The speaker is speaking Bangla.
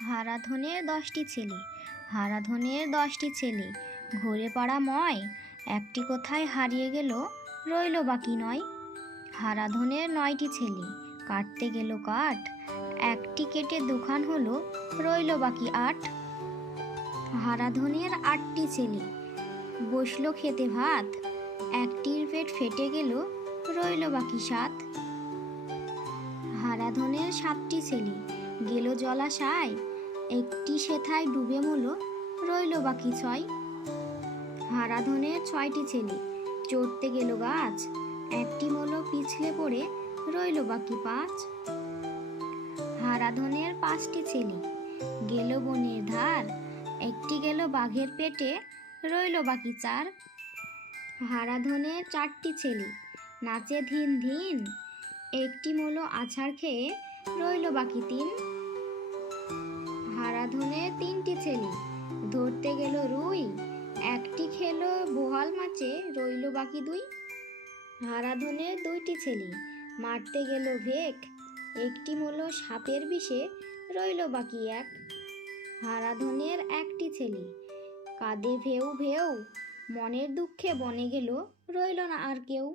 হারাধনের 10টি ছেলে, হারাধনের 10টি ছেলে, ঘুরে পাড়া ময়, একটি কোথায় হারিয়ে গেল, রইল বাকি নয়। হারাধনের 9টি ছেলে, কাটতে গেল কাঠ, একটি কেটে দুখান হলো, রইল বাকি 8। হারাধনের 8টি ছেলে, বসলো খেতে ভাত, একটির পেট ফেটে গেল, রইল বাকি 7। হারাধনের 7টি ছেলে, গেল জলাশায়, একটি সেথায় ডুবে মলো, রইল বাকি 6। হারাধনের 6টি ছেলে, চড়তে গেল গাছ, একটি মলো পিছলে পড়ে, রইল বাকি 5। হারাধনের 5টি ছেলে, গেল বনের ধার, একটি গেল বাঘের পেটে, রইল বাকি 4। হারাধনের 4টি ছেলে, নাচে ধিন ধিন, একটি মলো আছাড় খেয়ে, রইল বাকি 3। হারাধনের 3টি ছেলে, ধরতে গেল রুই, একটি খেলো বোয়াল মাছে, রইল বাকি 2। হারাধনের 2টি ছেলে, মারতে গেল ভেক, একটি মলো সাপের বিষে, রইল বাকি 1। হারাধনের 1টি ছেলে, কাঁদে ভেউ ভেউ, মনের দুঃখে বনে গেল, রইল না আর কেউ।